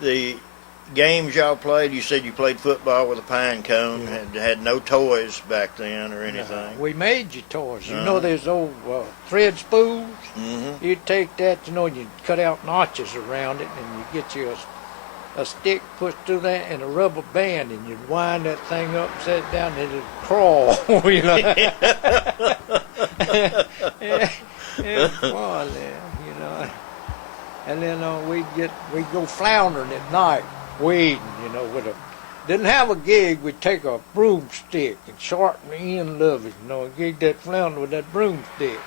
The games y'all played, you said you played football with a pine cone, had no toys back then or anything. We made you toys. You know there's old thread spools? Mm-hmm. You'd take that, and you'd cut out notches around it, and you get you a stick pushed through that and a rubber band, and you'd wind that thing up, set it down, and it'd crawl. It's fun then, And then we'd go floundering at night, wading, didn't have a gig. We'd take a broomstick and shorten the end of it, and gig that flounder with that broomstick.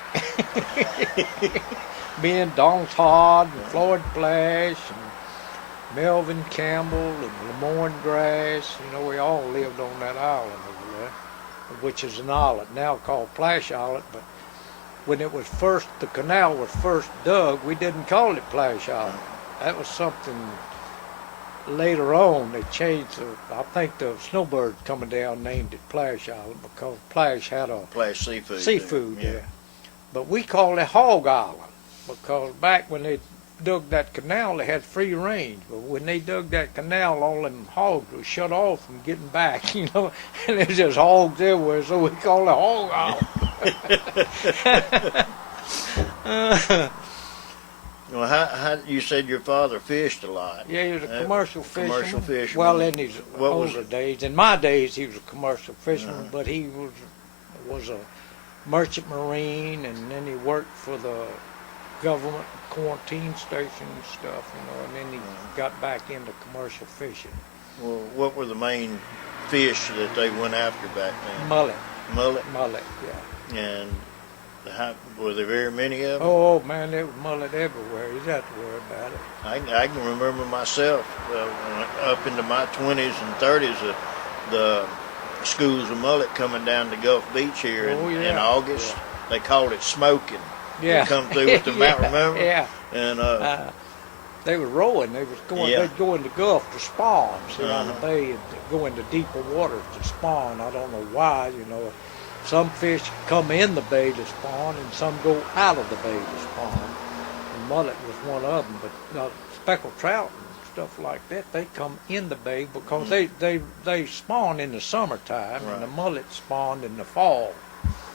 Me and Don Todd and Floyd Flash and Melvin Campbell and Lemoyne Grass, we all lived on that island over there, which is an islet now called Plash Islet, but when the canal was first dug, we didn't call it Plash Islet. That was something later on. They changed I think the snowbirds coming down named it Plash Islet because Plash had a Plash seafood. Seafood, yeah. But we called it Hog Island because back when they dug that canal, they had free range. But when they dug that canal, all them hogs were shut off from getting back, and there's just hogs everywhere, so we call it Hog Island. Well, how you said your father fished a lot? Yeah, he was a commercial fisherman. Commercial fisherman. Well, in his older days. In my days, he was a commercial fisherman, but he was a merchant marine, and then he worked for the government quarantine station and stuff, and then he got back into commercial fishing. Well, what were the main fish that they went after back then? Mullet. Mullet? Mullet, yeah. And were there very many of them? Oh, man, there was mullet everywhere. You didn't have to worry about it. I can remember myself, up into my 20s and 30s, the schools of mullet coming down to Gulf Beach here in August. Yeah. They called it smoking. Yeah. They come through with the mount, remember? Yeah. And they was rowing. They'd go in the Gulf to spawn, around the bay, and go into deeper waters to spawn. I don't know why, Some fish come in the bay to spawn, and some go out of the bay to spawn. And mullet was one of them, but speckled trout and stuff like that, they come in the bay because they spawn in the summertime, and the mullet spawned in the fall.